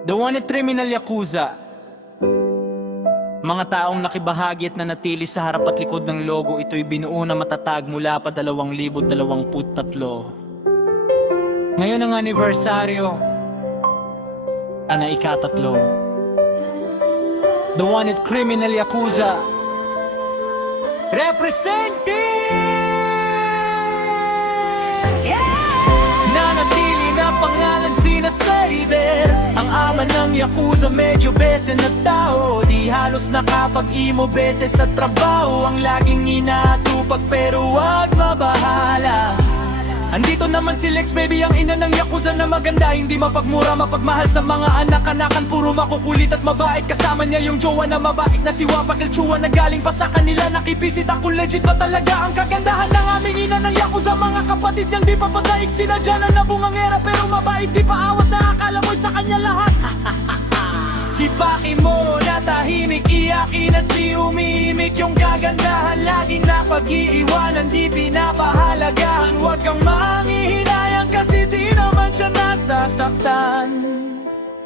The Wanted Criminal Yakuza. Mga taong nakibahagi at nanatili sa harap at likod ng logo, ito'y binuo na matatag mula pa 2023. Ngayon ang anibersaryo, ang ika-3. The Wanted Criminal Yakuza representing nanatili na pangalan sina Cyber, ang ama ng Yakuza. Medyo bese na tao, di halos nakapag-imo beses sa trabaho. Ang laging inatupag pero wag mabahala. Andito naman si Lex baby, ang ina ng Yakuza na maganda, hindi mapagmura, mapagmahal sa mga anak-anakan. Puro makukulit at mabait, kasama niya yung jowa na mabait na si Wapa Kelchua na galing pa sa kanila. Nakipisit ako, legit ba talaga ang kagandahan ng aming ina ng Yakuza? Mga kapatid niyang di pa pataik, sinadya na nabungangera pero mabait, di pa awat na akala mo'y sa kanya lahat. Sipakin mo na tahimik, iyakin at di umimik. Yung kagandahan laging napag-iiwanan, di pinapahalagahan. Huwag kang manghihinayang kasi di naman siya nasasaktan.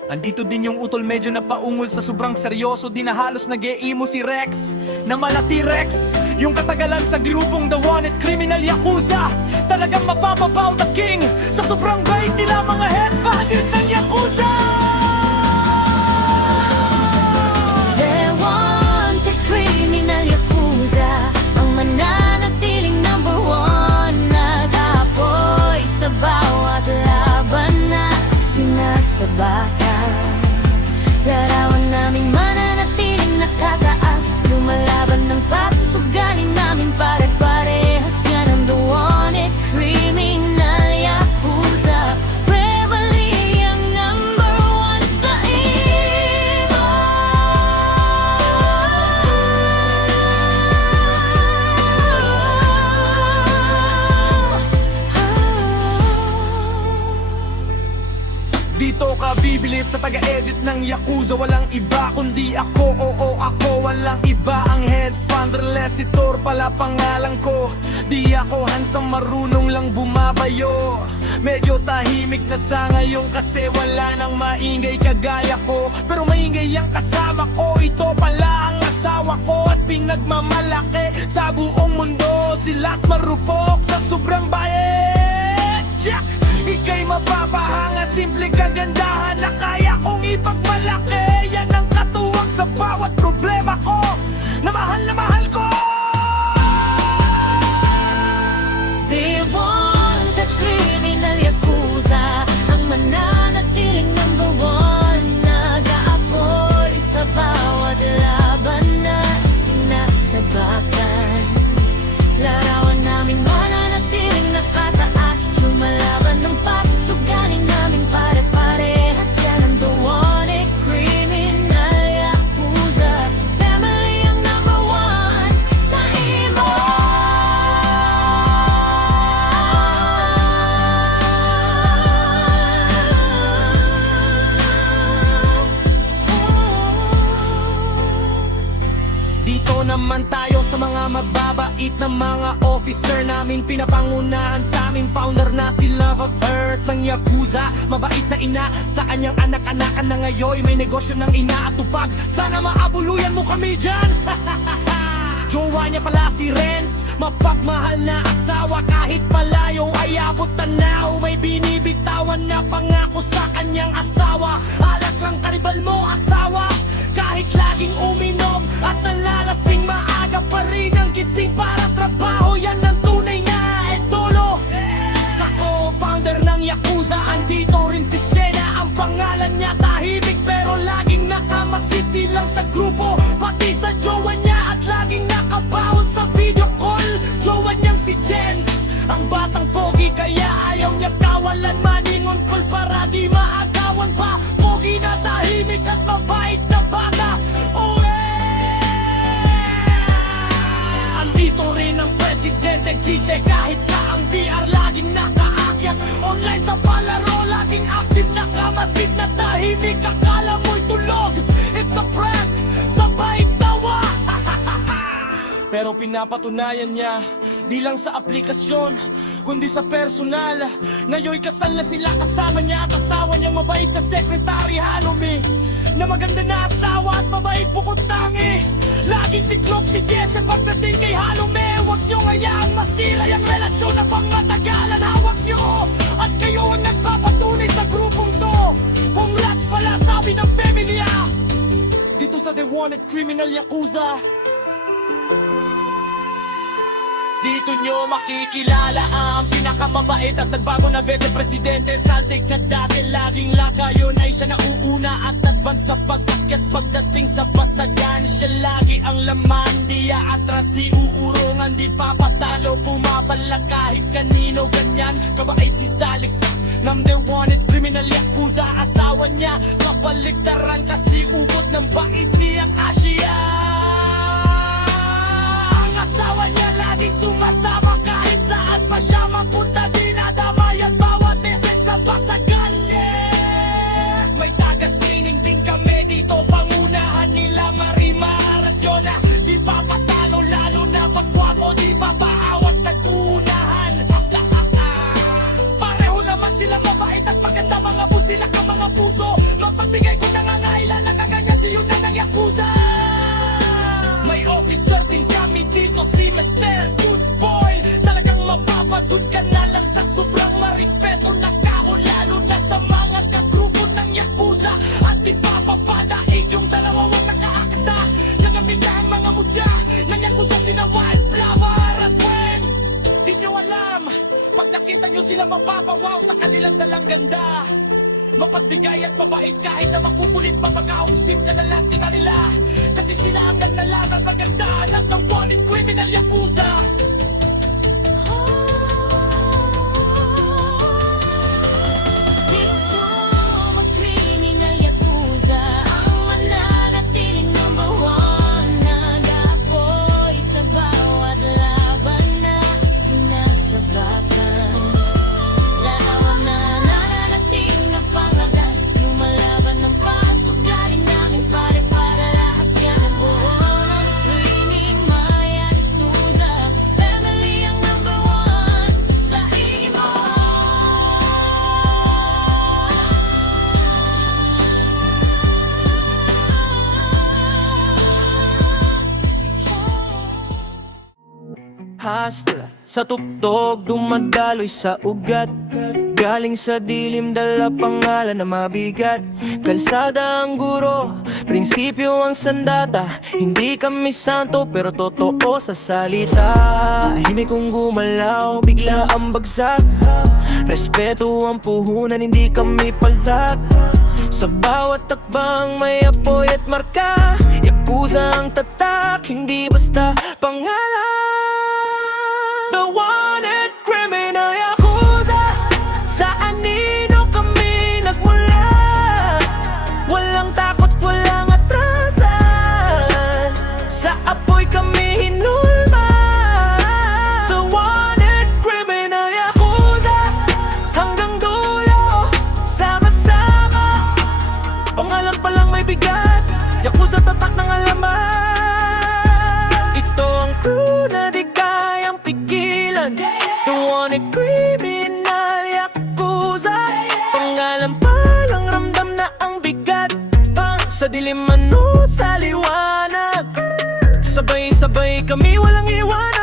Andito din yung utol, medyo napaungol sa sobrang seryoso. Di na halos nag-e-emo si Rex na malati Rex, yung katagalan sa grupong The Wanted Criminal Yakuza. Talagang mapapabaw the king sa sobrang bait nila, mga headfathers ng Yakuza. Sabakan, larawan naming mananatiling nakataas, lumalaban ng pagsusugaling namin pare-parehas. Yan ang The Wanted Criminal Yakuza, family ang #1 sa imo. Dito ka bibilip sa taga-edit ng Yakuza. Walang iba kundi ako, oo ako. Walang iba ang head founder, Lestitor pala pangalan ko. Di ako handsome, marunong lang bumabayo. Medyo tahimik na sa ngayon kasi wala nang maingay kagaya ko. Pero maingay ang kasama ko, ito pala ang asawa ko. At pinagmamalaki sa buong mundo, sila's marupok sa sobrang bayet. Ika'y mapapahanga, simple kagandahan na kaya kong ipagmalaki. Yan ang katuwang sa bawat problema ko, na mahal ko. They want the criminal Yakuza, ang mananatiling #1. Nag-aapoy sa bawat laban na sinasabakan. Larawan namin mananatiling nakataas, lumalaban ng pagsusugaling namin pare-parehas. Yan ang The Wanted Criminal Yakuza, family ang #1 sa imo. Dito naman tayo sa mga mababait na mga officer namin. Pinapangunahan sa aming founder na si Love of Earth ng Yakuza. Mabait na ina sa kanyang anak-anakan na ngayon may negosyo ng inaatupag. Sana maabuluyan mo kami dyan. Jowa niya pala si Renz, mapagmahal na asawa. Kahit malayo ay abot tanaw, may binibitawan na pangako sa kanyang asawa. Alak lang karibal mo asawa, kahit laging uminom at nalalasing, maaga pa rin ang gising para trabaho. Yan ang tunay na idolo. Sa co-founder ng Yakuza, andito rin si Shena. Ang pangalan niya tahimik pero laging nakamasiti lang sa grupo, pati sa jowa niya at laging nakabaon sa video call. Jowa niyang si Jens, ang batang pogi kaya ayaw niya kawalan. Maningon call para di maagawan pa. Pogi na tahimik at mabait na bata. Andito rin ang presidente Gise, kahit sa ang VR laging nakaakyat. Online sa palaro laging active, nakamasid na tahimik. Akala mo'y tulog, it's a prank, sabay tawa. Pero pinapatunayan niya, di lang sa aplikasyon, kundi sa personal. Ngayon'y kasal na sila kasama niya at asawa niyang mabait na sekretary Halumi, na maganda na asawa at mabait bukod tangi. Laging tiklop si Jesse pagdating kay Halumi. Huwag niyo ngayaang masira yung relasyon na pang matagalan. Hawak niyo at kayo ang nagpapatunay sa grupong to. Congrats pala sabi ng pamilya dito sa The Wanted Criminal Yakuza. Dito nyo makikilala ang pinakamabait at nagbago na Vice-Presidente. Saltik na dati laging lakayon ay siya nauuna at advance sa pagkakyat. Pagdating sa basagan, siya lagi ang laman. Di aatras, di uurungan, di papatalo. Pumapala kahit kanino, ganyan kabait si Salik ng The Wanted Criminal Yakuza. Asawa niya kapaligtaran kasi ubod ng bait siyang Asia. Ang asawa niya laging sumasama kahit saan pa siya mapunta. Dinadamayan bawat event sa basagan, yeah. May tagas-cleaning din kami dito. Pangunahan nila Marimar at Jonah. Di pa patalo lalo na pagwapo. Di pa paawat nag-uunahan. Pareho naman sila mabait at maganda. Mga busila ka mga puso. Mapagbigay ko nangangailan. Nagaganya si yun na ng Yakuza. May officer din kami dito, si Mr. Good Boy. Talagang mapapadud ka na lang sa sobrang marespeto na kaon, lalo na sa mga kagrupo ng Yakuza. At di papapadaig yung dalawa wang nakaakda. Nangapindahan mga mutya ng Yakuza, sina Wildflower at Wens. Di nyo alam, pag nakita nyo sila mapapawaw sa kanilang dalang ganda. Mapagbigay at mabait kahit na makukulit. Mamagaong-sim ka na lang sa kanila. Kasi sila ang nagnalagang magandaan ng Wanted Criminal Yakuza. Dito mag-criminal Yakuza ang mananatiling number one. Nag-aapoy sa bawat laban na sinasabakan. Larawan na nananating na pangatas. Lumalaban ng pasok, galing namin pare-para. Lakas yan ang buo ng criminal Yakuza. Family ang number one sa imo. Hasta sa tuktok, dumadaloy sa ugat. Galing sa dilim, dala pangalan na mabigat. Kalsada ang guro, prinsipyo ang sandata. Hindi kami santo pero totoo sa salita. Himik kong gumalaw, bigla ang bagsak. Respeto ang puhunan, hindi kami palak. Sa bawat takbang may apoy at marka. Yakuza ang tatak, hindi basta pangalan. The Wanted Criminal Yakuza. Sa anino kami nagmula. Walang takot, walang atrasan. Sa apoy kami hinulma. The Wanted Criminal Yakuza. Hanggang dulo, sama-sama. Pangalan pa lang may bigat. Yakuza tatak ng alaman. Ito ang crew na di kayang pigilan. The Wanted Criminal Yakuza. Pangalan pa lang ramdam na ang bigat. Sa dilim ano sa liwanag. Sabay-sabay kami walang iwan.